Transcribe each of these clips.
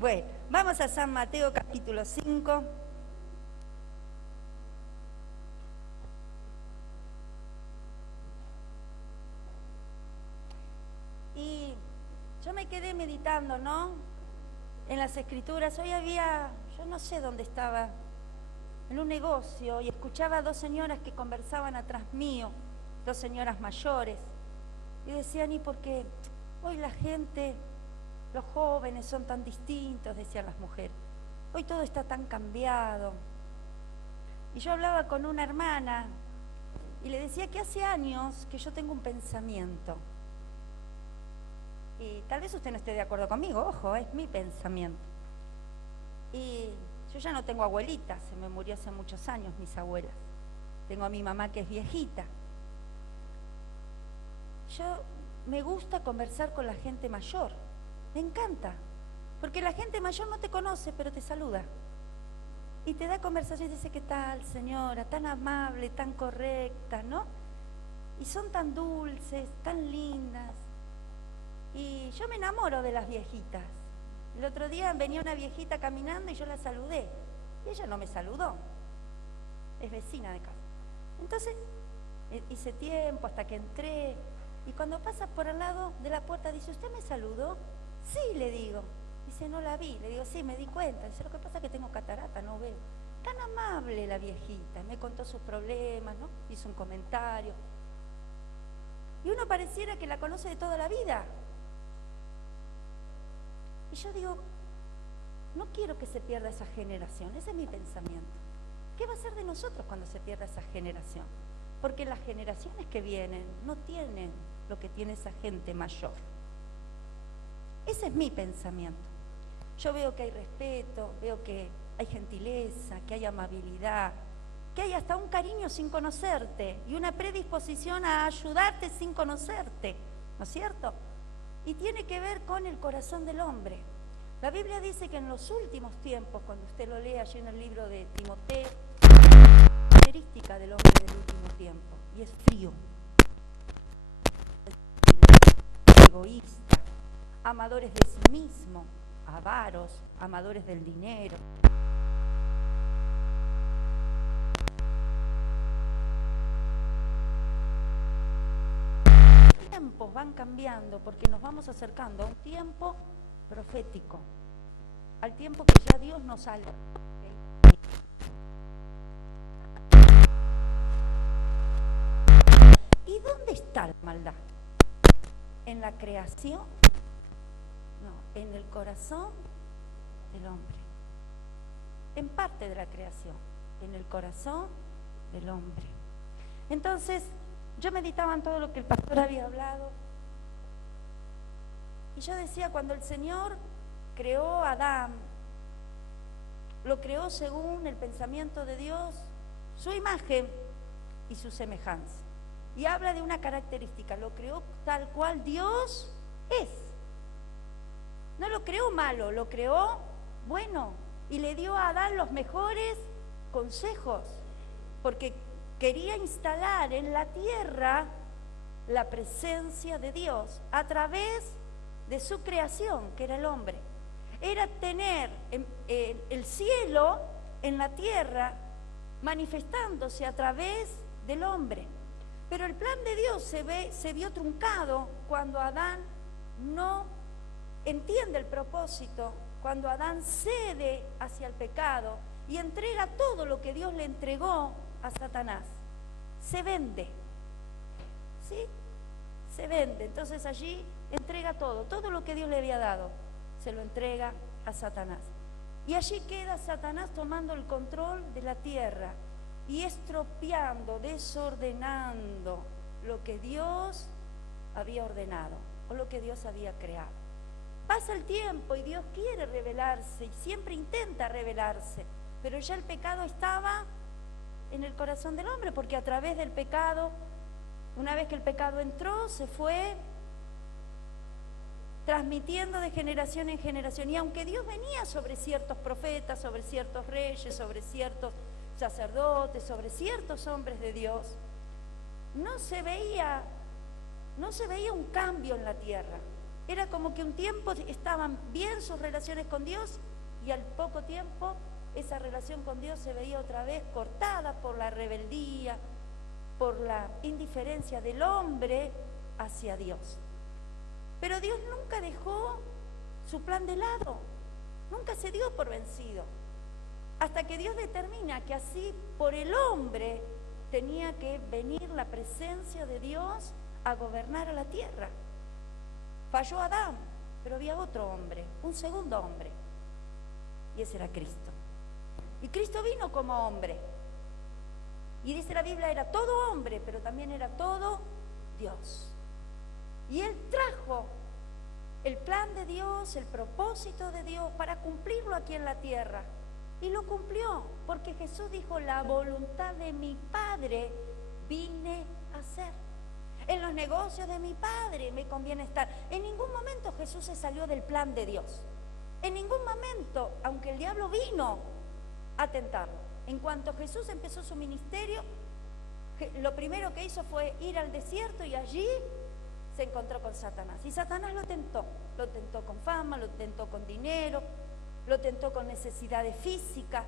Bueno, vamos a San Mateo capítulo 5. Y yo me quedé meditando, ¿no? En las escrituras. Hoy yo no sé dónde estaba, en un negocio, y escuchaba a dos señoras que conversaban atrás mío, dos señoras mayores, y decían, ¿y por qué hoy la gente, los jóvenes son tan distintos? Decían las mujeres. Hoy todo está tan cambiado. Y yo hablaba con una hermana y le decía que hace años que yo tengo un pensamiento. Y tal vez usted no esté de acuerdo conmigo, ojo, es mi pensamiento. Y yo ya no tengo abuelitas, se me murió hace muchos años mis abuelas. Tengo a mi mamá que es viejita. Yo me gusta conversar con la gente mayor, me encanta, porque la gente mayor no te conoce, pero te saluda. Y te da conversación y dice, ¿qué tal, señora? Tan amable, tan correcta, ¿no? Y son tan dulces, tan lindas. Y yo me enamoro de las viejitas. El otro día venía una viejita caminando y yo la saludé. Y ella no me saludó. Es vecina de casa. Entonces, hice tiempo hasta que entré. Y cuando pasa por al lado de la puerta, dice, ¿usted me saludó? Sí, le digo. Dice, no la vi. Le digo, sí, me di cuenta. Dice, lo que pasa es que tengo catarata, no veo. Tan amable la viejita. Me contó sus problemas, ¿no? Hizo un comentario. Y uno pareciera que la conoce de toda la vida. Y yo digo, no quiero que se pierda esa generación, ese es mi pensamiento. ¿Qué va a ser de nosotros cuando se pierda esa generación? Porque las generaciones que vienen no tienen lo que tiene esa gente mayor. Ese es mi pensamiento. Yo veo que hay respeto, veo que hay gentileza, que hay amabilidad, que hay hasta un cariño sin conocerte y una predisposición a ayudarte sin conocerte, ¿no es cierto? Y tiene que ver con el corazón del hombre. La Biblia dice que en los últimos tiempos, cuando usted lo lee allí en el libro de Timoteo, la característica del hombre del último tiempo, y es frío, egoísta, amadores de sí mismo, avaros, amadores del dinero. Los tiempos van cambiando porque nos vamos acercando a un tiempo profético, al tiempo que ya Dios nos salva. ¿Y dónde está la maldad? ¿En la creación? No, en el corazón del hombre. En parte de la creación, en el corazón del hombre. Entonces, yo meditaba en todo lo que el pastor había hablado. Y yo decía, cuando el Señor creó a Adán, lo creó según el pensamiento de Dios, su imagen y su semejanza. Y habla de una característica, lo creó tal cual Dios es. No lo creó malo, lo creó bueno. Y le dio a Adán los mejores consejos, porque quería instalar en la tierra la presencia de Dios a través de su creación, que era el hombre. Era tener el cielo en la tierra manifestándose a través del hombre. Pero el plan de Dios se vio truncado cuando Adán no entiende el propósito, cuando Adán cede hacia el pecado y entrega todo lo que Dios le entregó a Satanás. Se vende, ¿sí? Se vende. Entonces allí entrega todo lo que Dios le había dado, se lo entrega a Satanás. Y allí queda Satanás tomando el control de la tierra y estropeando, desordenando lo que Dios había ordenado o lo que Dios había creado. Pasa el tiempo y Dios quiere revelarse y siempre intenta revelarse, pero ya el pecado estaba en el corazón del hombre, porque a través del pecado, una vez que el pecado entró, se fue transmitiendo de generación en generación. Y aunque Dios venía sobre ciertos profetas, sobre ciertos reyes, sobre ciertos sacerdotes, sobre ciertos hombres de Dios, no se veía un cambio en la tierra. Era como que un tiempo estaban bien sus relaciones con Dios y al poco tiempo esa relación con Dios se veía otra vez cortada por la rebeldía, por la indiferencia del hombre hacia Dios. Pero Dios nunca dejó su plan de lado, nunca se dio por vencido, hasta que Dios determina que así por el hombre tenía que venir la presencia de Dios a gobernar a la tierra. Falló Adán, pero había otro hombre, un segundo hombre, y ese era Cristo. Y Cristo vino como hombre, y dice la Biblia, era todo hombre, pero también era todo Dios. Y Él trajo el plan de Dios, el propósito de Dios para cumplirlo aquí en la tierra. Y lo cumplió, porque Jesús dijo, la voluntad de mi Padre vine a hacer. En los negocios de mi Padre me conviene estar. En ningún momento Jesús se salió del plan de Dios. En ningún momento, aunque el diablo vino a tentarlo. En cuanto Jesús empezó su ministerio, lo primero que hizo fue ir al desierto y allí se encontró con Satanás. Y Satanás lo tentó con fama, lo tentó con dinero, lo tentó con necesidades físicas.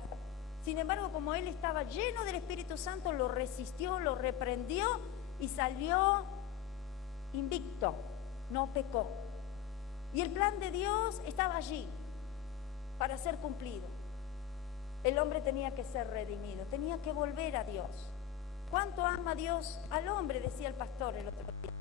Sin embargo, como él estaba lleno del Espíritu Santo, lo resistió, lo reprendió y salió invicto, no pecó. Y el plan de Dios estaba allí para ser cumplido. El hombre tenía que ser redimido, tenía que volver a Dios. ¿Cuánto ama Dios al hombre?, decía el pastor el otro día.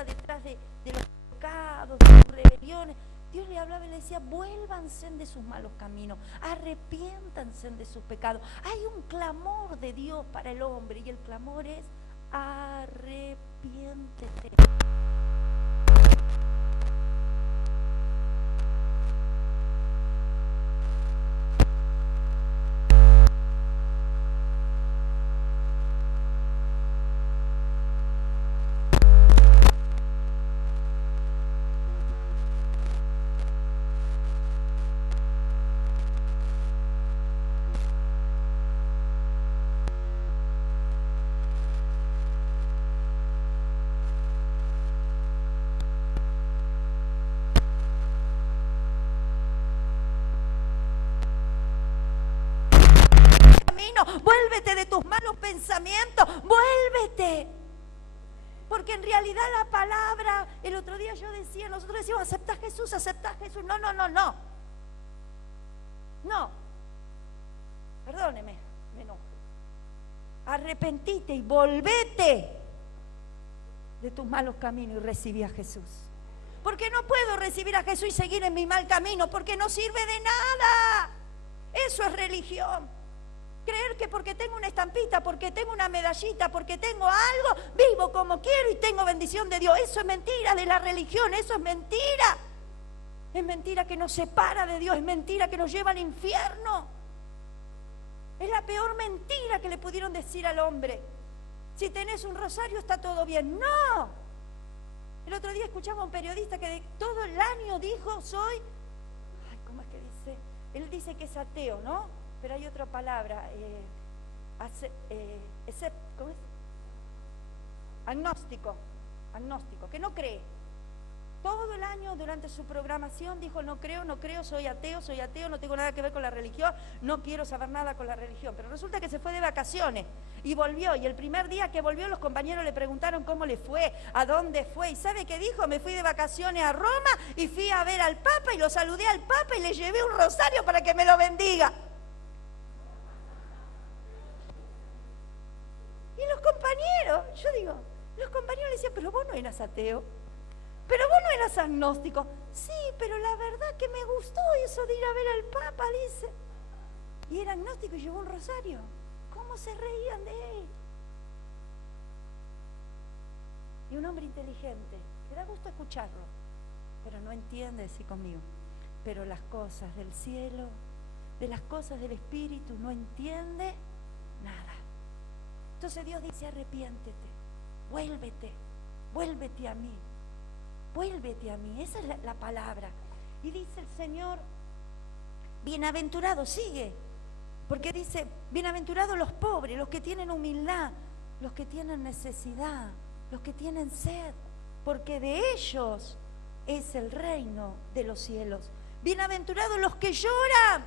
iba detrás de los pecados, de sus rebeliones. Dios le hablaba y le decía, vuélvanse de sus malos caminos, arrepiéntanse de sus pecados. Hay un clamor de Dios para el hombre y el clamor es, arrepiéntete. Vuélvete de tus malos pensamientos, vuélvete. Porque en realidad la palabra, el otro día yo decía, nosotros decíamos, acepta a Jesús, acepta a Jesús. No. No. Perdóneme, me enojo. Arrepentite y volvete de tus malos caminos y recibí a Jesús. Porque no puedo recibir a Jesús y seguir en mi mal camino, porque no sirve de nada. Eso es religión. Creer que porque tengo una estampita, porque tengo una medallita, porque tengo algo, vivo como quiero y tengo bendición de Dios. Eso es mentira de la religión, eso es mentira. Es mentira que nos separa de Dios, es mentira que nos lleva al infierno. Es la peor mentira que le pudieron decir al hombre. Si tenés un rosario está todo bien. ¡No! El otro día escuchaba a un periodista que de todo el año dijo, soy... Ay, ¿cómo es que dice? Él dice que es ateo, ¿no? Pero hay otra palabra, ¿cómo es? Agnóstico, que no cree. Todo el año durante su programación dijo, no creo, soy ateo, no tengo nada que ver con la religión, no quiero saber nada con la religión. Pero resulta que se fue de vacaciones y volvió, y el primer día que volvió los compañeros le preguntaron cómo le fue, a dónde fue, y ¿sabe qué dijo? Me fui de vacaciones a Roma y fui a ver al Papa y lo saludé al Papa y le llevé un rosario para que me lo bendiga. Y los compañeros, yo digo, los compañeros le decían, pero vos no eras ateo, pero vos no eras agnóstico. Sí, pero la verdad que me gustó eso de ir a ver al Papa, dice. Y era agnóstico y llevó un rosario. ¿Cómo se reían de él? Y un hombre inteligente, que da gusto escucharlo, pero no entiende decir conmigo. Pero las cosas del cielo, de las cosas del Espíritu, no entiende nada. Entonces Dios dice, arrepiéntete, vuélvete a mí, esa es la palabra. Y dice el Señor, bienaventurado, sigue, porque dice, bienaventurados los pobres, los que tienen humildad, los que tienen necesidad, los que tienen sed, porque de ellos es el reino de los cielos. Bienaventurados los que lloran.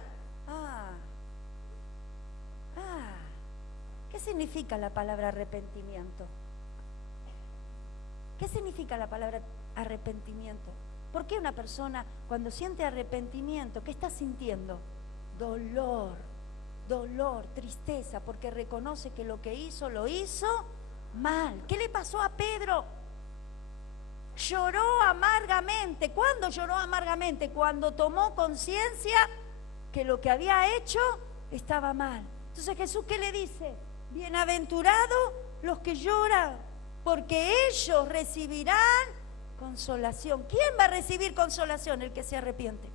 ¿Qué significa la palabra arrepentimiento? ¿Qué significa la palabra arrepentimiento? ¿Por qué una persona cuando siente arrepentimiento, qué está sintiendo? Dolor, tristeza, porque reconoce que lo que hizo, lo hizo mal. ¿Qué le pasó a Pedro? Lloró amargamente. ¿Cuándo lloró amargamente? Cuando tomó conciencia que lo que había hecho estaba mal. Entonces Jesús, ¿qué le dice? Bienaventurados los que lloran, porque ellos recibirán consolación. ¿Quién va a recibir consolación? El que se arrepiente.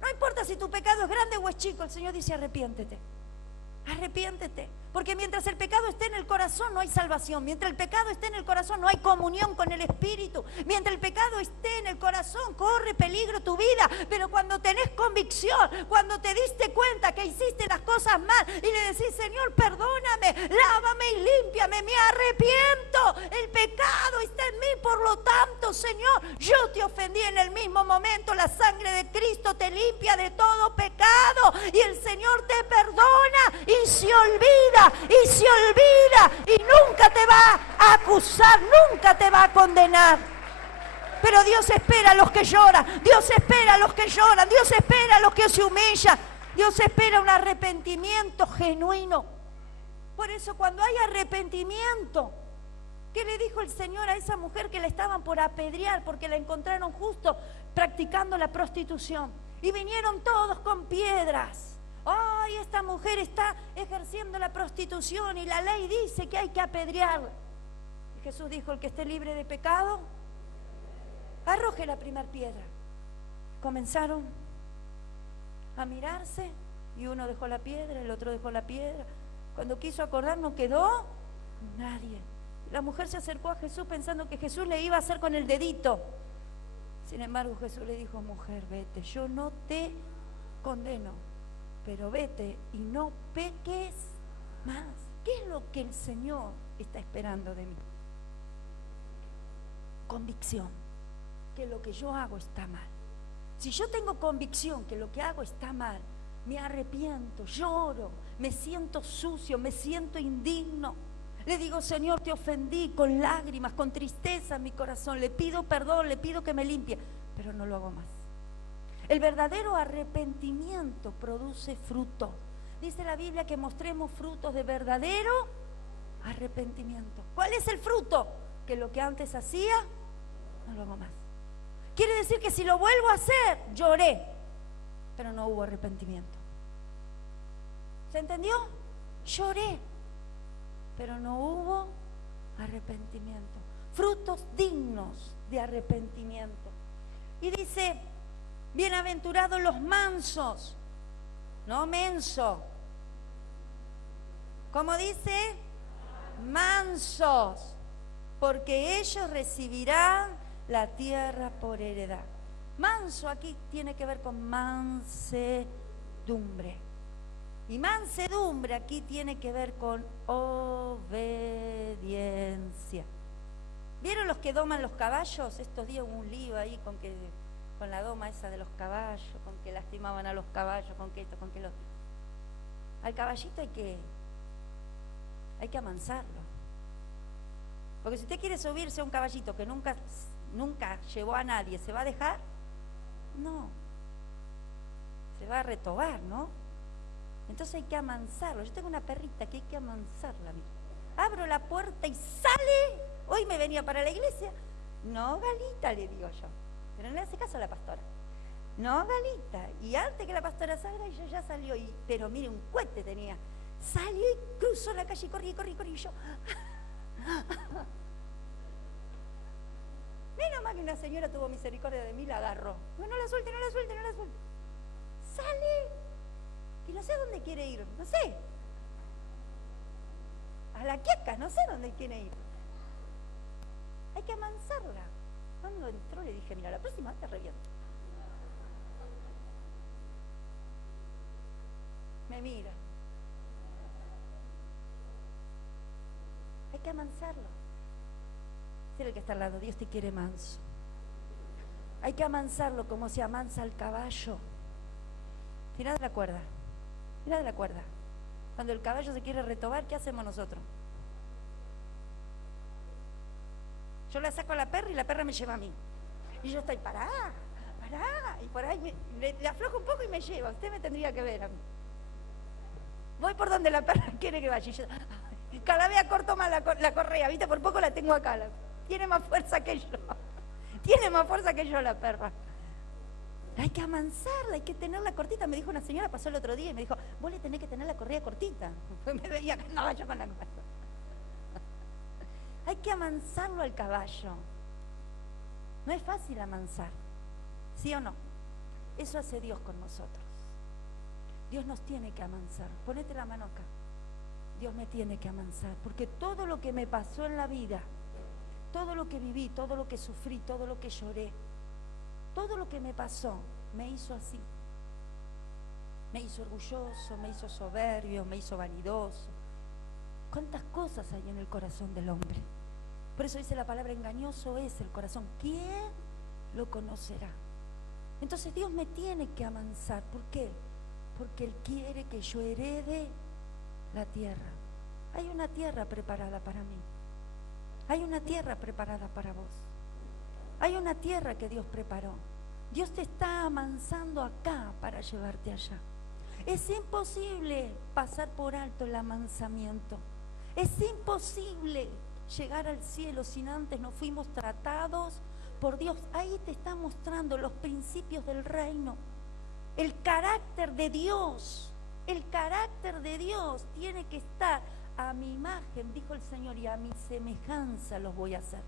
No importa si tu pecado es grande o es chico, el Señor dice arrepiéntete. Arrepiéntete, porque mientras el pecado esté en el corazón no hay salvación, mientras el pecado esté en el corazón no hay comunión con el Espíritu, mientras el pecado esté en el corazón corre peligro tu vida, pero cuando tenés convicción, cuando te diste cuenta que hiciste las cosas mal y le decís, Señor, perdóname, lávame y límpiame, me arrepiento, el pecado está en mí, por lo tanto, Señor, yo te ofendí en el mismo momento, la sangre de Cristo te limpia de todo pecado y el Señor te perdona y se olvida y nunca te va a acusar, nunca te va a condenar. Pero Dios espera a los que lloran, Dios espera a los que lloran, Dios espera a los que se humillan, Dios espera un arrepentimiento genuino. Por eso cuando hay arrepentimiento, ¿Qué le dijo el Señor a esa mujer que la estaban por apedrear porque la encontraron justo practicando la prostitución? Y vinieron todos con piedras. ¡Ay, esta mujer está ejerciendo la prostitución y la ley dice que hay que apedrearla! Y Jesús dijo, el que esté libre de pecado, arroje la primera piedra. Comenzaron a mirarse y uno dejó la piedra, el otro dejó la piedra. Cuando quiso acordar no quedó nadie. La mujer se acercó a Jesús pensando que Jesús le iba a hacer con el dedito. Sin embargo, Jesús le dijo, mujer, vete, yo no te condeno, pero vete y no peques más. ¿Qué es lo que el Señor está esperando de mí? Convicción, que lo que yo hago está mal. Si yo tengo convicción que lo que hago está mal, me arrepiento, lloro, me siento sucio, me siento indigno. Le digo, Señor, te ofendí con lágrimas, con tristeza en mi corazón. Le pido perdón, le pido que me limpie, pero no lo hago más. El verdadero arrepentimiento produce fruto. Dice la Biblia que mostremos frutos de verdadero arrepentimiento. ¿Cuál es el fruto? Que lo que antes hacía, no lo hago más. Quiere decir que si lo vuelvo a hacer, lloré, pero no hubo arrepentimiento. ¿Se entendió? Lloré, pero no hubo arrepentimiento. Frutos dignos de arrepentimiento. Y dice, bienaventurados los mansos, no menso. ¿Cómo dice? Mansos, porque ellos recibirán la tierra por heredad. Manso aquí tiene que ver con mansedumbre. Y mansedumbre aquí tiene que ver con obediencia. ¿Vieron los que doman los caballos? Estos días hubo un lío ahí con la doma esa de los caballos, con que lastimaban a los caballos, con que esto, con que lo... Al caballito hay que amansarlo. Porque si usted quiere subirse a un caballito que nunca llevó a nadie, ¿se va a dejar? No. Se va a retobar, ¿no? Entonces hay que amansarlo. Yo tengo una perrita que hay que amansarla. Mira. Abro la puerta y sale. Hoy me venía para la iglesia. No, Galita, le digo yo. Pero no le hace caso a la pastora. No, Galita. Y antes que la pastora salga, ella ya salió. Pero mire, un cohete tenía. Salió y cruzó la calle y corrí. Y yo... Menos mal que una señora tuvo misericordia de mí, la agarró. No la suelte. Sale. Y no sé a dónde quiere ir, no sé. A la Quiaca, no sé dónde quiere ir. Hay que amansarla. Cuando entró le dije, mira, la próxima vez te reviento. Me mira. Hay que amansarlo. Ser el que está al lado, Dios te quiere manso. Hay que amansarlo como se amansa al caballo. Tirá de la cuerda. Mira de la cuerda. Cuando el caballo se quiere retobar, ¿qué hacemos nosotros? Yo la saco a la perra y la perra me lleva a mí. Y yo estoy, pará. Y por ahí le aflojo un poco y me lleva. Usted me tendría que ver a mí. Voy por donde la perra quiere que vaya. Y yo, cada vez corto más la correa, ¿viste? Por poco la tengo acá. Tiene más fuerza que yo. Tiene más fuerza que yo la perra. Hay que amansarla, hay que tenerla cortita. Me dijo una señora, pasó el otro día y me dijo, vos le tenés que tener la correa cortita. Pues me veía que andaba yo con la correa. Hay que amansarlo al caballo. No es fácil amansar, ¿sí o no? Eso hace Dios con nosotros. Dios nos tiene que amansar. Ponete la mano acá. Dios me tiene que amansar, porque todo lo que me pasó en la vida, todo lo que viví, todo lo que sufrí, todo lo que lloré, todo lo que me pasó, me hizo así. Me hizo orgulloso, me hizo soberbio, me hizo vanidoso. ¿Cuántas cosas hay en el corazón del hombre? Por eso dice la palabra, engañoso es el corazón. ¿Quién lo conocerá? Entonces Dios me tiene que amansar. ¿Por qué? Porque Él quiere que yo herede la tierra. Hay una tierra preparada para mí. Hay una tierra preparada para vos. Hay una tierra que Dios preparó. Dios te está amansando acá para llevarte allá. Es imposible pasar por alto el amansamiento. Es imposible llegar al cielo sin antes no fuimos tratados por Dios. Ahí te está mostrando los principios del reino, el carácter de Dios. El carácter de Dios tiene que estar a mi imagen, dijo el Señor, y a mi semejanza los voy a hacer.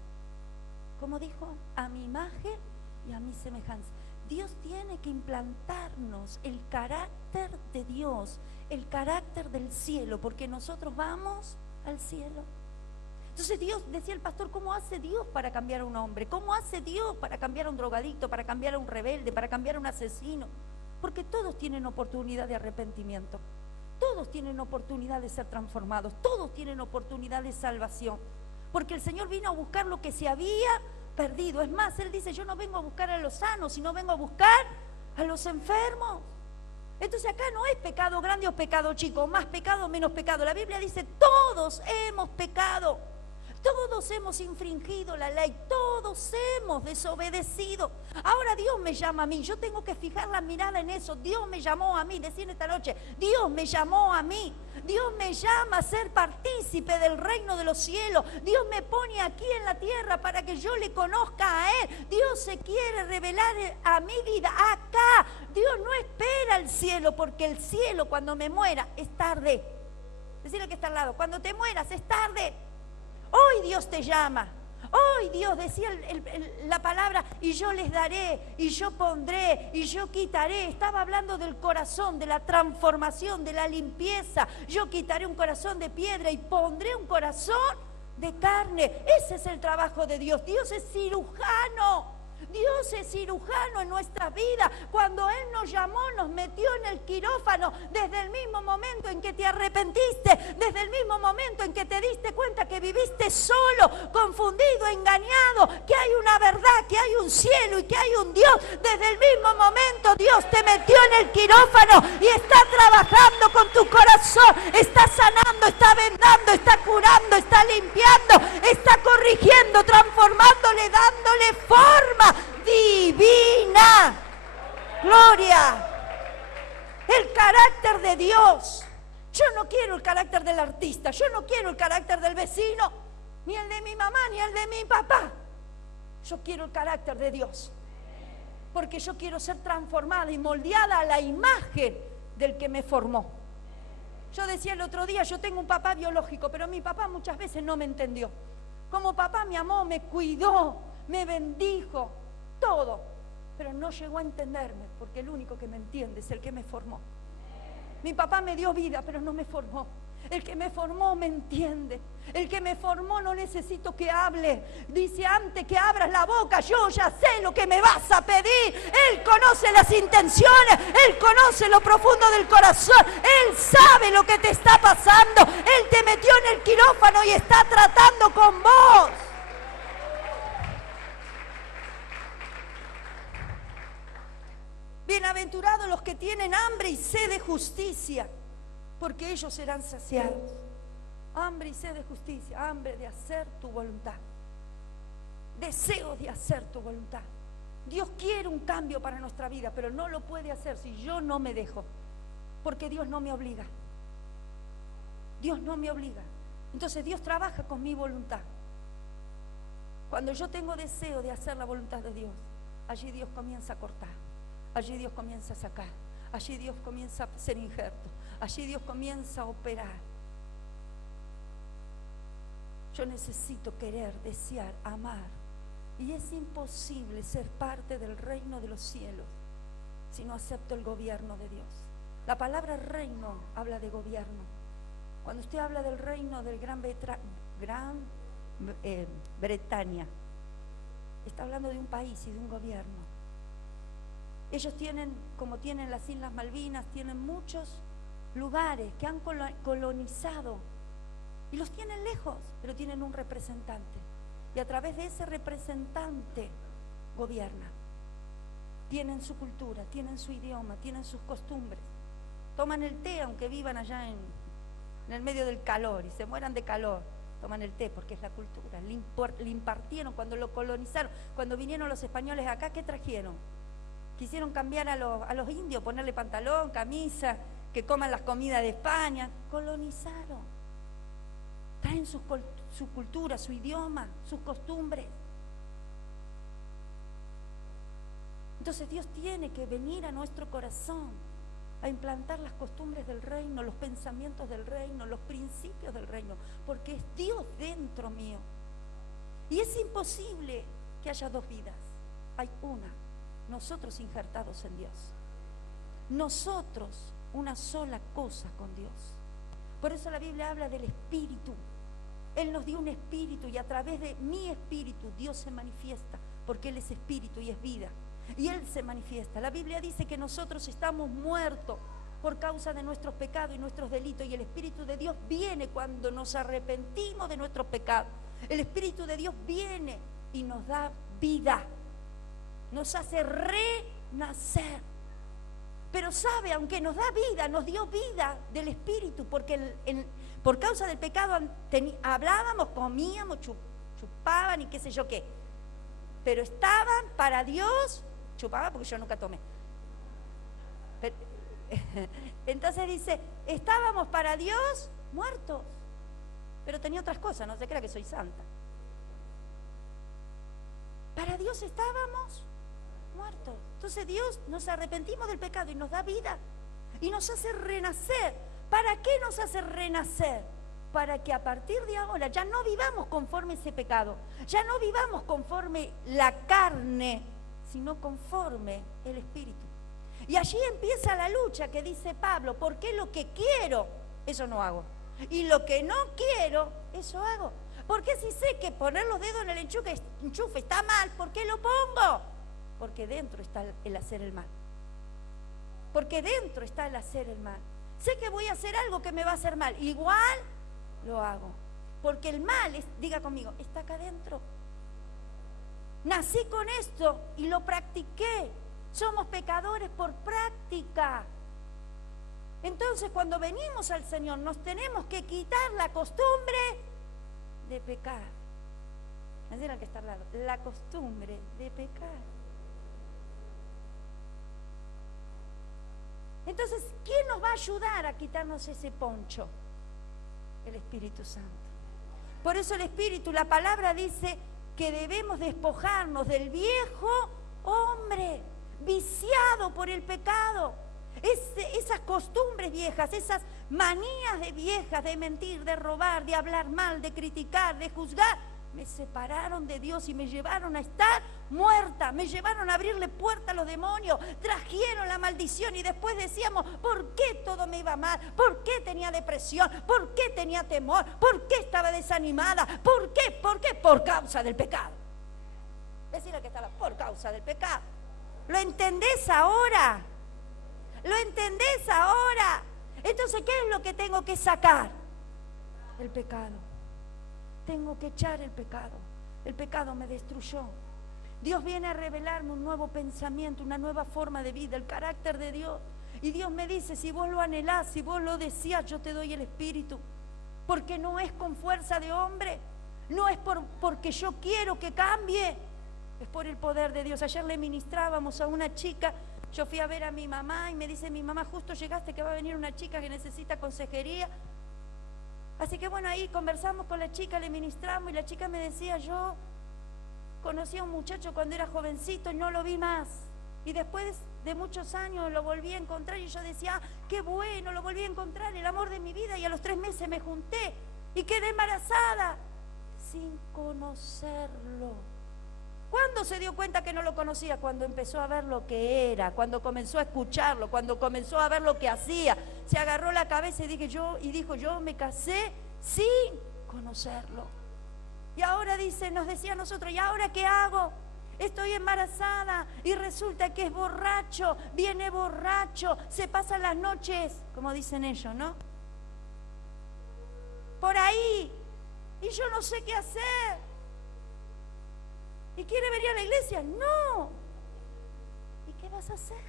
¿Cómo dijo? A mi imagen y a mi semejanza. Dios tiene que implantarnos el carácter de Dios, el carácter del cielo, porque nosotros vamos al cielo. Entonces Dios, decía el pastor, ¿cómo hace Dios para cambiar a un hombre? ¿Cómo hace Dios para cambiar a un drogadicto, para cambiar a un rebelde, para cambiar a un asesino? Porque todos tienen oportunidad de arrepentimiento, todos tienen oportunidad de ser transformados, todos tienen oportunidad de salvación, porque el Señor vino a buscar lo que se había perdido. Es más, Él dice, yo no vengo a buscar a los sanos, sino vengo a buscar a los enfermos. Entonces acá no es pecado grande o pecado chico, más pecado o menos pecado. La Biblia dice, todos hemos pecado, todos hemos infringido la ley, todos hemos desobedecido. Ahora Dios me llama a mí, yo tengo que fijar la mirada en eso. Dios me llamó a mí, decir esta noche, Dios me llamó a mí. Dios me llama a ser partícipe del reino de los cielos. Dios me pone aquí en la tierra para que yo le conozca a Él. Dios se quiere revelar a mi vida acá. Dios no espera el cielo, porque el cielo cuando me muera es tarde. Decirle que está al lado, cuando te mueras es tarde. Hoy Dios te llama. Hoy Dios decía la palabra, y yo les daré, y yo pondré, y yo quitaré. Estaba hablando del corazón, de la transformación, de la limpieza. Yo quitaré un corazón de piedra y pondré un corazón de carne. Ese es el trabajo de Dios. Dios es cirujano. Dios es cirujano en nuestra vida. Cuando Él nos llamó, nos metió en el quirófano. Desde el mismo momento en que te arrepentiste, desde el mismo momento en que te diste cuenta que viviste solo, confundido, engañado, que hay una verdad, que hay un cielo y que hay un Dios, desde el mismo momento Dios te metió en el quirófano y está trabajando con tu corazón, está sanando, está vendando, está curando, está limpiando, está corrigiendo, transformándole, dándole forma divina. Gloria. El carácter de Dios. Yo no quiero el carácter del artista, yo no quiero el carácter del vecino, ni el de mi mamá, ni el de mi papá. Yo quiero el carácter de Dios, porque yo quiero ser transformada y moldeada a la imagen del que me formó. Yo decía el otro día, yo tengo un papá biológico, pero mi papá muchas veces no me entendió. Como papá me amó, me cuidó, me bendijo, todo, pero no llegó a entenderme, porque el único que me entiende es el que me formó. Mi papá me dio vida, pero no me formó. El que me formó me entiende. El que me formó no necesito que hable. Dice, antes que abras la boca, yo ya sé lo que me vas a pedir. Él conoce las intenciones, Él conoce lo profundo del corazón, Él sabe lo que te está pasando. Él te metió en el quirófano y está tratando con vos. Bienaventurados los que tienen hambre y sed de justicia, porque ellos serán saciados. Hambre y sed de justicia, hambre de hacer tu voluntad, deseo de hacer tu voluntad. Dios quiere un cambio para nuestra vida, pero no lo puede hacer si yo no me dejo, porque Dios no me obliga. Dios no me obliga. Entonces Dios trabaja con mi voluntad. Cuando yo tengo deseo de hacer la voluntad de Dios, allí Dios comienza a cortar, allí Dios comienza a sacar, allí Dios comienza a hacer injertos, allí Dios comienza a operar. Yo necesito querer, desear, amar. Y es imposible ser parte del reino de los cielos si no acepto el gobierno de Dios. La palabra reino habla de gobierno. Cuando usted habla del reino del Gran Bretaña, está hablando de un país y de un gobierno. Ellos tienen, como tienen las Islas Malvinas, tienen muchos lugares que han colonizado y los tienen lejos, pero tienen un representante. Y a través de ese representante gobiernan. Tienen su cultura, tienen su idioma, tienen sus costumbres. Toman el té aunque vivan allá en el medio del calor y se mueran de calor. Toman el té porque es la cultura. Le impartieron cuando lo colonizaron. Cuando vinieron los españoles acá, ¿qué trajeron? Quisieron cambiar a los indios, ponerle pantalón, camisa, que coman las comidas de España. Colonizaron. Traen sus su cultura, su idioma, sus costumbres. Entonces Dios tiene que venir a nuestro corazón a implantar las costumbres del reino, los pensamientos del reino, los principios del reino, porque es Dios dentro mío. Y es imposible que haya dos vidas, hay una, nosotros injertados en Dios. Nosotros, una sola cosa con Dios. Por eso la Biblia habla del Espíritu. Él nos dio un Espíritu y a través de mi Espíritu Dios se manifiesta, porque Él es Espíritu y es vida. Y Él se manifiesta. La Biblia dice que nosotros estamos muertos por causa de nuestros pecados y nuestros delitos, y el Espíritu de Dios viene cuando nos arrepentimos de nuestros pecados. El Espíritu de Dios viene y nos da vida, nos hace renacer. Pero sabe, aunque nos da vida, nos dio vida del Espíritu, porque por causa del pecado hablábamos, comíamos, chupaban y qué sé yo qué. Pero estaban para Dios, chupaba porque yo nunca tomé. Entonces dice, estábamos para Dios muertos. Pero tenía otras cosas, no se crea que soy santa. Para Dios estábamos muertos. Entonces Dios, nos arrepentimos del pecado y nos da vida y nos hace renacer. ¿Para qué nos hace renacer? Para que a partir de ahora ya no vivamos conforme ese pecado, ya no vivamos conforme la carne, sino conforme el Espíritu. Y allí empieza la lucha que dice Pablo, porque lo que quiero, eso no hago. Y lo que no quiero, eso hago. Porque si sé que poner los dedos en el enchufe está mal, ¿por qué lo pongo? Porque dentro está el hacer el mal. Porque dentro está el hacer el mal. Sé que voy a hacer algo que me va a hacer mal, igual lo hago. Porque el mal, diga conmigo, está acá adentro. Nací con esto y lo practiqué. Somos pecadores por práctica. Entonces, cuando venimos al Señor, nos tenemos que quitar la costumbre de pecar. Me dirán que está al lado. La costumbre de pecar. Entonces, ¿quién nos va a ayudar a quitarnos ese poncho? El Espíritu Santo. Por eso el Espíritu, la palabra dice que debemos despojarnos del viejo hombre, viciado por el pecado. Esas costumbres viejas, esas manías de viejas, de mentir, de robar, de hablar mal, de criticar, de juzgar, me separaron de Dios y me llevaron a estar muerta, me llevaron a abrirle puerta a los demonios, trajeron la maldición y después decíamos, ¿por qué todo me iba mal? ¿Por qué tenía depresión? ¿Por qué tenía temor? ¿Por qué estaba desanimada? ¿Por qué? ¿Por qué? Por causa del pecado. Decirle que estaba por causa del pecado. ¿Lo entendés ahora? ¿Lo entendés ahora? Entonces, ¿qué es lo que tengo que sacar? El pecado. Tengo que echar el pecado. El pecado me destruyó. Dios viene a revelarme un nuevo pensamiento, una nueva forma de vida, el carácter de Dios. Y Dios me dice, si vos lo anhelás, si vos lo deseás, yo te doy el Espíritu. Porque no es con fuerza de hombre, no es porque yo quiero que cambie, es por el poder de Dios. Ayer le ministrábamos a una chica, yo fui a ver a mi mamá y me dice mi mamá, justo llegaste que va a venir una chica que necesita consejería. Así que bueno, ahí conversamos con la chica, le ministramos y la chica me decía, yo conocí a un muchacho cuando era jovencito y no lo vi más. Y después de muchos años lo volví a encontrar y yo decía, qué bueno, lo volví a encontrar, el amor de mi vida, y a los 3 meses me junté y quedé embarazada sin conocerlo. ¿Cuándo se dio cuenta que no lo conocía? Cuando empezó a ver lo que era, cuando comenzó a escucharlo, cuando comenzó a ver lo que hacía. Se agarró la cabeza y dijo, yo me casé sin conocerlo. Y ahora dice, nos decía a nosotros, ¿y ahora qué hago? Estoy embarazada y resulta que es borracho, viene borracho, se pasan las noches, como dicen ellos, ¿no? Por ahí, y yo no sé qué hacer. ¿Y quiere venir a la iglesia? No. ¿Y qué vas a hacer?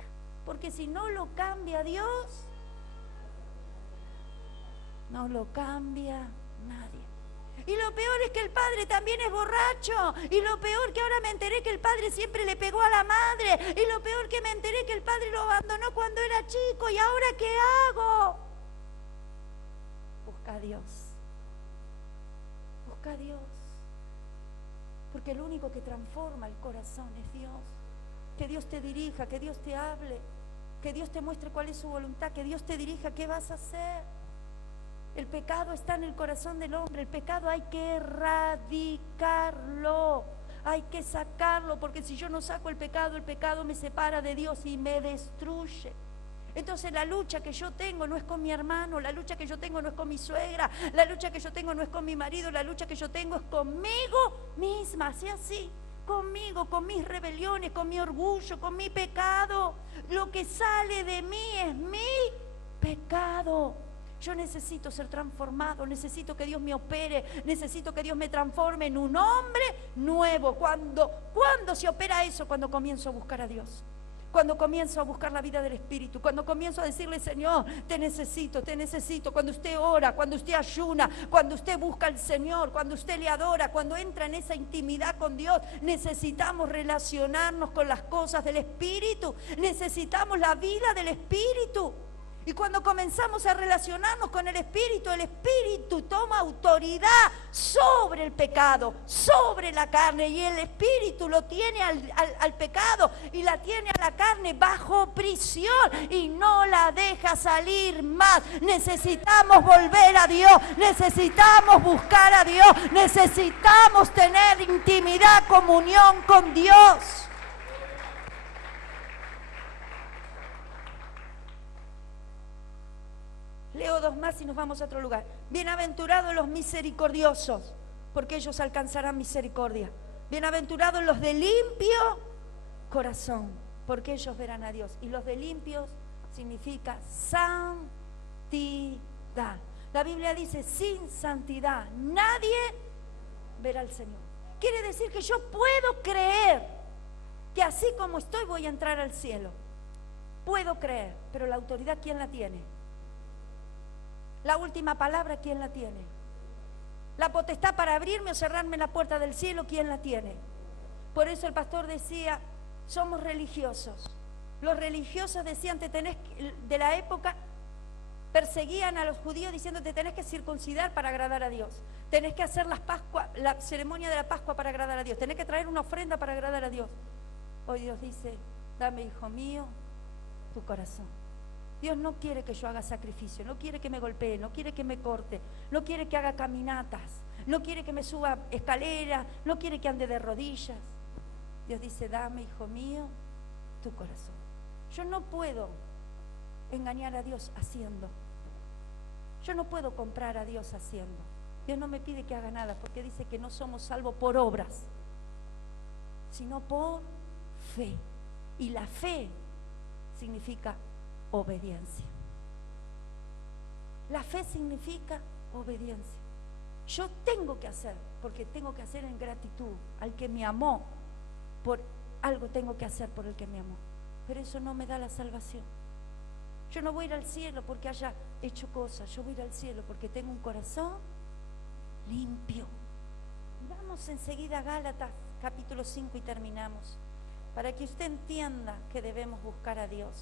Porque si no lo cambia Dios, no lo cambia nadie. Y lo peor es que el padre también es borracho. Y lo peor que ahora me enteré que el padre siempre le pegó a la madre. Y lo peor que me enteré que el padre lo abandonó cuando era chico. ¿Y ahora qué hago? Busca a Dios. Busca a Dios, porque el único que transforma el corazón es Dios. Que Dios te dirija, que Dios te hable, que Dios te muestre cuál es su voluntad, que Dios te dirija qué vas a hacer. El pecado está en el corazón del hombre, el pecado hay que erradicarlo, hay que sacarlo, porque si yo no saco el pecado me separa de Dios y me destruye. Entonces la lucha que yo tengo no es con mi hermano, la lucha que yo tengo no es con mi suegra, la lucha que yo tengo no es con mi marido, la lucha que yo tengo es conmigo misma, así así. Conmigo, con mis rebeliones, con mi orgullo, con mi pecado. Lo que sale de mí es mi pecado. Yo necesito ser transformado, necesito que Dios me opere, necesito que Dios me transforme en un hombre nuevo. ¿Cuándo se opera eso? Cuando comienzo a buscar a Dios. Cuando comienzo a buscar la vida del Espíritu, cuando comienzo a decirle, Señor, te necesito, cuando usted ora, cuando usted ayuna, cuando usted busca al Señor, cuando usted le adora, cuando entra en esa intimidad con Dios, necesitamos relacionarnos con las cosas del Espíritu, necesitamos la vida del Espíritu. Y cuando comenzamos a relacionarnos con el Espíritu toma autoridad sobre el pecado, sobre la carne. Y el Espíritu lo tiene al pecado y la tiene a la carne bajo prisión y no la deja salir más. Necesitamos volver a Dios, necesitamos buscar a Dios, necesitamos tener intimidad, comunión con Dios. Leo 2 más y nos vamos a otro lugar. Bienaventurados los misericordiosos, porque ellos alcanzarán misericordia. Bienaventurados los de limpio corazón, porque ellos verán a Dios. Y los de limpios significa santidad. La Biblia dice, sin santidad nadie verá al Señor. Quiere decir que yo puedo creer que así como estoy voy a entrar al cielo. Puedo creer, pero la autoridad, ¿quién la tiene? La última palabra, ¿quién la tiene? La potestad para abrirme o cerrarme la puerta del cielo, ¿quién la tiene? Por eso el pastor decía, somos religiosos. Los religiosos decían, de la época, perseguían a los judíos diciendo, te tenés que circuncidar para agradar a Dios. Tenés que hacer la ceremonia de la Pascua para agradar a Dios. Tenés que traer una ofrenda para agradar a Dios. Hoy Dios dice, dame, hijo mío, tu corazón. Dios no quiere que yo haga sacrificio, no quiere que me golpee, no quiere que me corte, no quiere que haga caminatas, no quiere que me suba escaleras, no quiere que ande de rodillas. Dios dice, dame, hijo mío, tu corazón. Yo no puedo engañar a Dios haciendo. Yo no puedo comprar a Dios haciendo. Dios no me pide que haga nada, porque dice que no somos salvos por obras, sino por fe. Y la fe significa obediencia. La fe significa obediencia. Yo tengo que hacer, porque tengo que hacer en gratitud al que me amó. Por algo tengo que hacer por el que me amó. Pero eso no me da la salvación. Yo no voy a ir al cielo porque haya hecho cosas. Yo voy a ir al cielo porque tengo un corazón limpio. Vamos enseguida a Gálatas capítulo 5 y terminamos. Para que usted entienda que debemos buscar a Dios.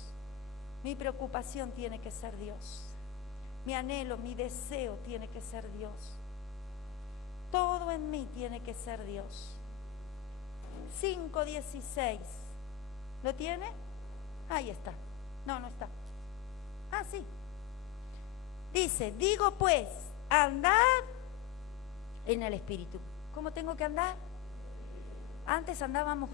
Mi preocupación tiene que ser Dios. Mi anhelo, mi deseo tiene que ser Dios. Todo en mí tiene que ser Dios. 5:16. ¿Lo tiene? Ahí está. No, no está. Ah, sí. Dice, digo pues, andad en el Espíritu. ¿Cómo tengo que andar? Antes andábamos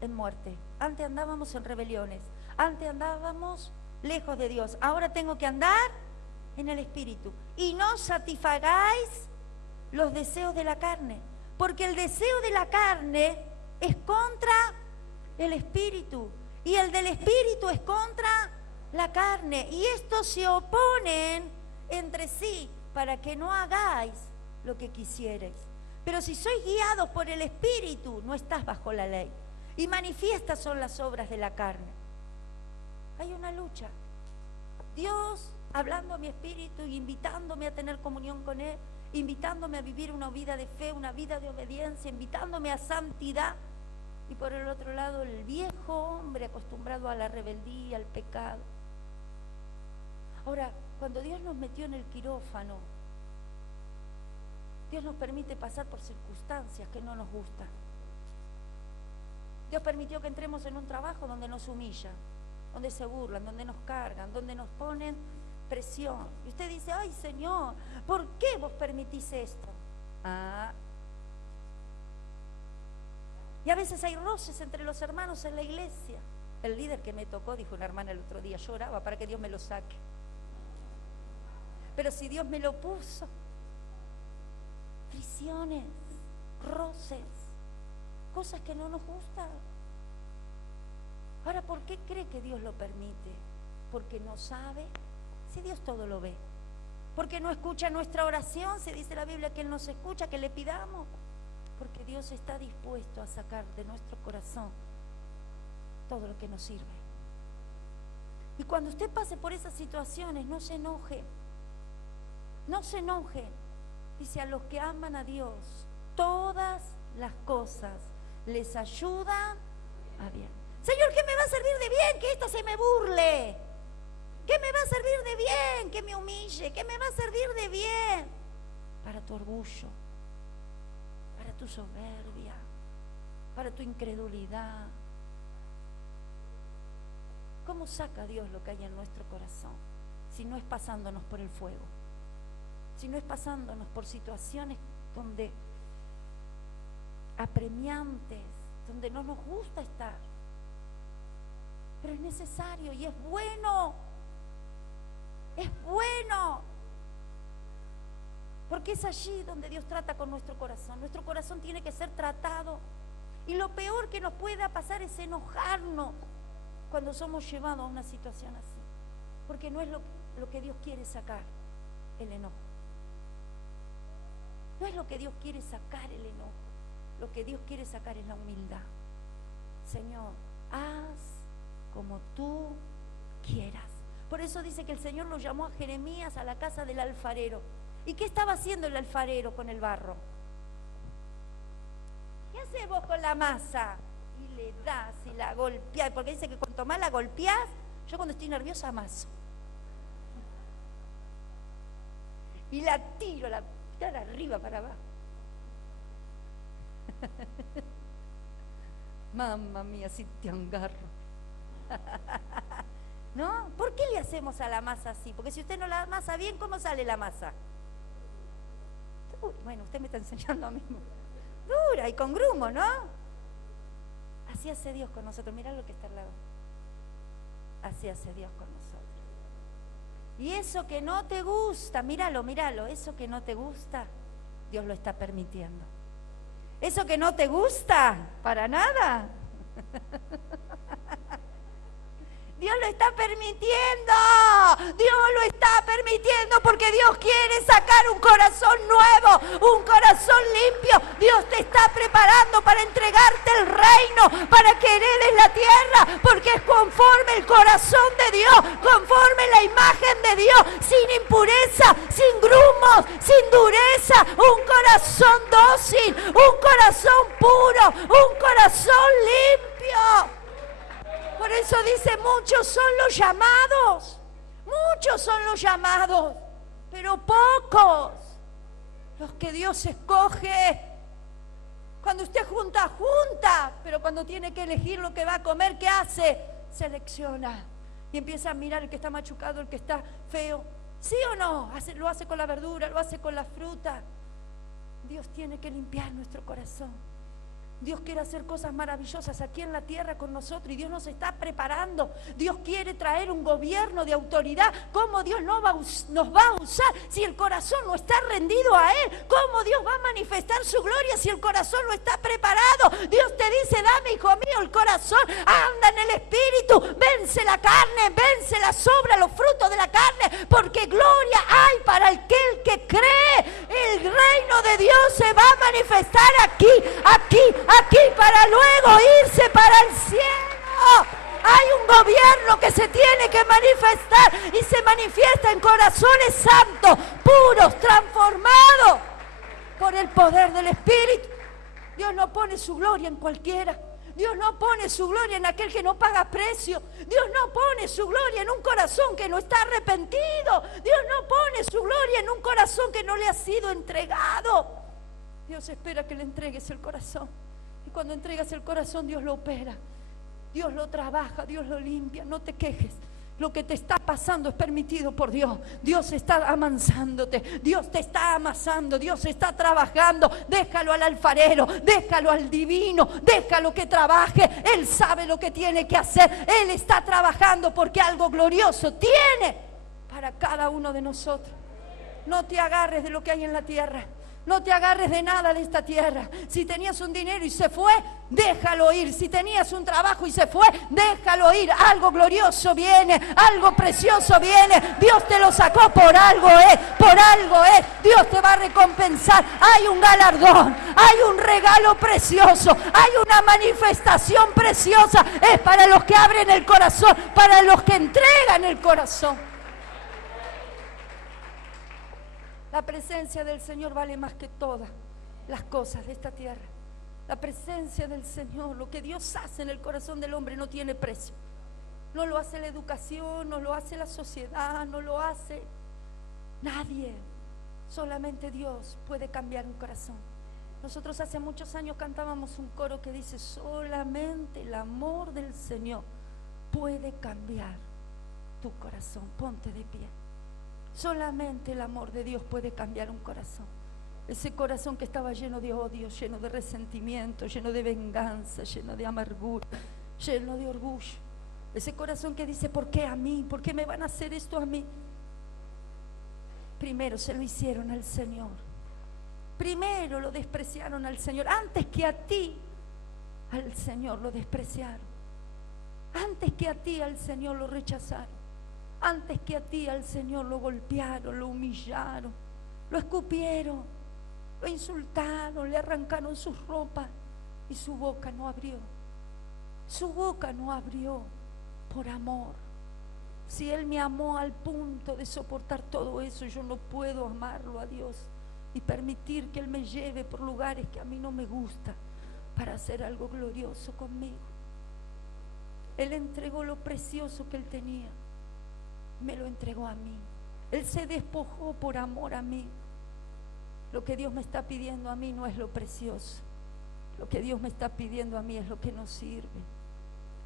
en muerte. Antes andábamos en rebeliones. Antes andábamos lejos de Dios. Ahora tengo que andar en el Espíritu. Y no satisfagáis los deseos de la carne. Porque el deseo de la carne es contra el Espíritu. Y el del Espíritu es contra la carne. Y estos se oponen entre sí para que no hagáis lo que quisierais. Pero si sois guiados por el Espíritu, no estás bajo la ley. Y manifiestas son las obras de la carne. Hay una lucha. Dios hablando a mi espíritu y invitándome a tener comunión con Él, invitándome a vivir una vida de fe, una vida de obediencia, invitándome a santidad. Y por el otro lado, el viejo hombre acostumbrado a la rebeldía, al pecado. Ahora, cuando Dios nos metió en el quirófano, Dios nos permite pasar por circunstancias que no nos gustan. Dios permitió que entremos en un trabajo donde nos humillan, donde se burlan, donde nos cargan, donde nos ponen presión. Y usted dice, ay Señor, ¿por qué vos permitís esto? Y a veces hay roces entre los hermanos en la iglesia. El líder que me tocó, dijo una hermana el otro día, lloraba para que Dios me lo saque. Pero si Dios me lo puso, fricciones, roces, cosas que no nos gustan. Ahora, ¿por qué cree que Dios lo permite? Porque no sabe si Dios todo lo ve. Porque no escucha nuestra oración, se dice la Biblia que Él nos escucha, que le pidamos. Porque Dios está dispuesto a sacar de nuestro corazón todo lo que nos sirve. Y cuando usted pase por esas situaciones, no se enoje. No se enoje. Dice, a los que aman a Dios, todas las cosas les ayudan a bien. Señor, ¿qué me va a servir de bien que esto se me burle? ¿Qué me va a servir de bien que me humille? ¿Qué me va a servir de bien? Para tu orgullo, para tu soberbia, para tu incredulidad. ¿Cómo saca Dios lo que hay en nuestro corazón? Si no es pasándonos por el fuego, si no es pasándonos por situaciones donde apremiantes, donde no nos gusta estar. Pero es necesario y es bueno. Es bueno. Porque es allí donde Dios trata con nuestro corazón. Nuestro corazón tiene que ser tratado. Y lo peor que nos pueda pasar es enojarnos cuando somos llevados a una situación así. Porque no es lo que Dios quiere sacar, el enojo. No es lo que Dios quiere sacar, el enojo. Lo que Dios quiere sacar es la humildad. Señor, haz como tú quieras. Por eso dice que el Señor lo llamó a Jeremías a la casa del alfarero. ¿Y qué estaba haciendo el alfarero con el barro? ¿Qué haces vos con la masa? Y le das y la golpeás, porque dice que cuanto más la golpeás, yo cuando estoy nerviosa amaso. Y la tiro, la para arriba, para abajo. Mamma mía, si te agarro. ¿No? ¿Por qué le hacemos a la masa así? Porque si usted no la amasa bien, ¿cómo sale la masa? Bueno, usted me está enseñando a mí. Dura y con grumo, ¿no? Así hace Dios con nosotros. Mirá lo que está al lado. Así hace Dios con nosotros. Y eso que no te gusta, míralo, míralo, eso que no te gusta, Dios lo está permitiendo. Eso que no te gusta, para nada. Dios lo está permitiendo. Dios lo está permitiendo porque Dios quiere sacar un corazón nuevo, un corazón limpio. Dios te está preparando para entregarte el reino, para que heredes la tierra, porque es conforme el corazón de Dios, conforme la imagen de Dios, sin impureza, sin grumos, sin dureza, un corazón dócil, un corazón puro, un corazón limpio. Por eso dice, muchos son los llamados, pero pocos los que Dios escoge. Cuando usted junta, pero cuando tiene que elegir lo que va a comer, ¿qué hace? Selecciona y empieza a mirar el que está machucado, el que está feo. ¿Sí o no? Lo hace con la verdura, lo hace con la fruta. Dios tiene que limpiar nuestro corazón. Dios quiere hacer cosas maravillosas aquí en la tierra con nosotros y Dios nos está preparando. Dios quiere traer un gobierno de autoridad. ¿Cómo Dios nos va a usar si el corazón no está rendido a Él? ¿Cómo Dios va a manifestar su gloria si el corazón no está preparado? Dios te dice, dame, hijo mío, el corazón, anda en el espíritu, vence la carne, vence las obras, los frutos de la carne, porque gloria hay para aquel que cree. El reino de Dios se va a manifestar aquí, para luego irse para el cielo. Hay un gobierno que se tiene que manifestar y se manifiesta en corazones santos, puros, transformados por el poder del Espíritu. Dios no pone su gloria en cualquiera. Dios no pone su gloria en aquel que no paga precio. Dios no pone su gloria en un corazón que no está arrepentido. Dios no pone su gloria en un corazón que no le ha sido entregado. Dios espera que le entregues el corazón. Y cuando entregas el corazón, Dios lo opera. Dios lo trabaja, Dios lo limpia. No te quejes. Lo que te está pasando es permitido por Dios. Dios está amansándote. Dios te está amasando. Dios está trabajando. Déjalo al alfarero. Déjalo al divino. Déjalo que trabaje. Él sabe lo que tiene que hacer. Él está trabajando porque algo glorioso tiene para cada uno de nosotros. No te agarres de lo que hay en la tierra. No te agarres de nada de esta tierra. Si tenías un dinero y se fue, déjalo ir. Si tenías un trabajo y se fue, déjalo ir. Algo glorioso viene, algo precioso viene. Dios te lo sacó por algo, por algo, Dios te va a recompensar. Hay un galardón, hay un regalo precioso, hay una manifestación preciosa. Es para los que abren el corazón, para los que entregan el corazón. La presencia del Señor vale más que todas las cosas de esta tierra. La presencia del Señor, lo que Dios hace en el corazón del hombre no tiene precio. No lo hace la educación, no lo hace la sociedad, no lo hace nadie. Solamente Dios puede cambiar un corazón. Nosotros hace muchos años cantábamos un coro que dice: solamente el amor del Señor puede cambiar tu corazón. Ponte de pie. Solamente el amor de Dios puede cambiar un corazón. Ese corazón que estaba lleno de odio, lleno de resentimiento, lleno de venganza, lleno de amargura, lleno de orgullo. Ese corazón que dice: ¿por qué a mí? ¿Por qué me van a hacer esto a mí? Primero se lo hicieron al Señor. Primero lo despreciaron al Señor. Antes que a ti, al Señor lo despreciaron. Antes que a ti, al Señor lo rechazaron. Antes que a ti, al Señor lo golpearon, lo humillaron, lo escupieron, lo insultaron, le arrancaron sus ropas y su boca no abrió. Su boca no abrió por amor. Si Él me amó al punto de soportar todo eso, yo no puedo amarlo a Dios y permitir que Él me lleve por lugares que a mí no me gusta para hacer algo glorioso conmigo. Él entregó lo precioso que Él tenía. Me lo entregó a mí. Él se despojó por amor a mí. Lo que Dios me está pidiendo a mí no es lo precioso. Lo que Dios me está pidiendo a mí es lo que no sirve.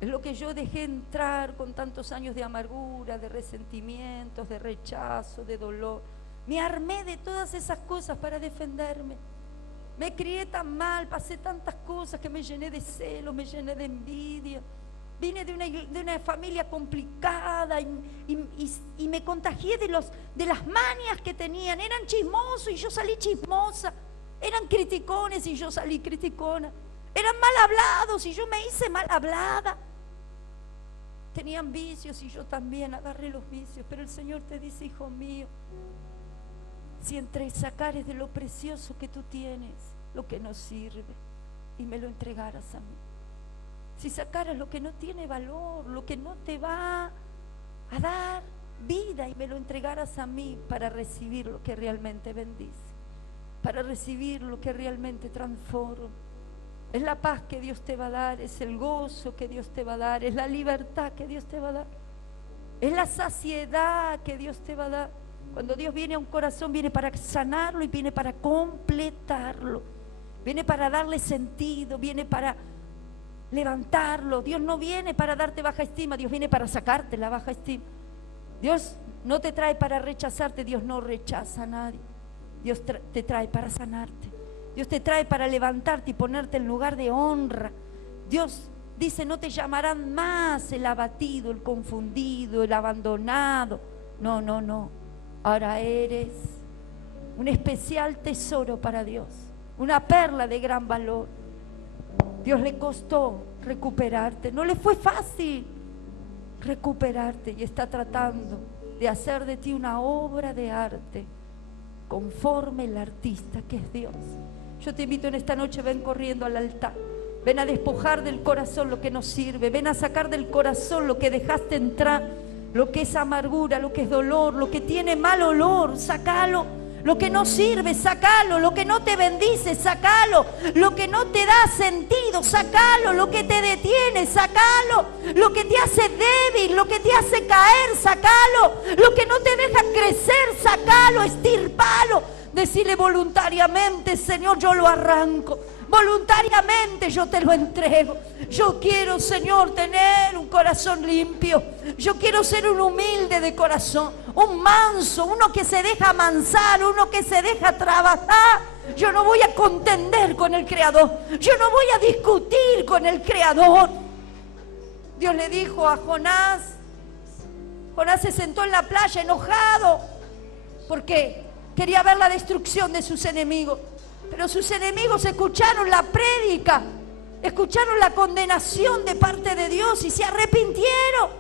Es lo que yo dejé entrar con tantos años de amargura, de resentimientos, de rechazo, de dolor. Me armé de todas esas cosas para defenderme. Me crié tan mal, pasé tantas cosas que me llené de celos, me llené de envidia. Vine de una familia complicada y me contagié de las manias que tenían. Eran chismosos y yo salí chismosa. Eran criticones y yo salí criticona. Eran mal hablados y yo me hice mal hablada. Tenían vicios y yo también agarré los vicios. Pero el Señor te dice: hijo mío, si entre sacares de lo precioso que tú tienes lo que no sirve y me lo entregaras a mí. Si sacaras lo que no tiene valor, lo que no te va a dar vida y me lo entregaras a mí para recibir lo que realmente bendice, para recibir lo que realmente transforma. Es la paz que Dios te va a dar, es el gozo que Dios te va a dar, es la libertad que Dios te va a dar, es la saciedad que Dios te va a dar. Cuando Dios viene a un corazón, viene para sanarlo y viene para completarlo, viene para darle sentido, viene para levantarlo. Dios no viene para darte baja estima, Dios viene para sacarte la baja estima. Dios no te trae para rechazarte, Dios no rechaza a nadie. Dios te trae para sanarte. Dios te trae para levantarte y ponerte en lugar de honra. Dios dice: no te llamarán más el abatido, el confundido, el abandonado. No, no, no. Ahora eres un especial tesoro para Dios, una perla de gran valor. Dios le costó recuperarte, no le fue fácil recuperarte y está tratando de hacer de ti una obra de arte conforme el artista que es Dios. Yo te invito en esta noche: ven corriendo al altar, ven a despojar del corazón lo que no sirve, ven a sacar del corazón lo que dejaste entrar, lo que es amargura, lo que es dolor, lo que tiene mal olor, sácalo. Lo que no sirve, sácalo. Lo que no te bendice, sácalo. Lo que no te da sentido, sácalo. Lo que te detiene, sácalo. Lo que te hace débil, lo que te hace caer, sácalo. Lo que no te deja crecer, sácalo, estirpalo. Decirle voluntariamente: Señor, yo lo arranco. Voluntariamente yo te lo entrego. Yo quiero, Señor, tener un corazón limpio. Yo quiero ser un humilde de corazón, un manso, uno que se deja amansar, uno que se deja trabajar. Yo no voy a contender con el Creador. Yo no voy a discutir con el Creador. Dios le dijo a Jonás. Jonás se sentó en la playa enojado porque quería ver la destrucción de sus enemigos. Pero sus enemigos escucharon la prédica, escucharon la condenación de parte de Dios y se arrepintieron.